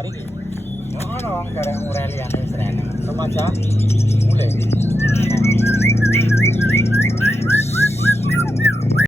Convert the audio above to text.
Hari ini. Ono wong karek ngureliane srene. Remaja mulai.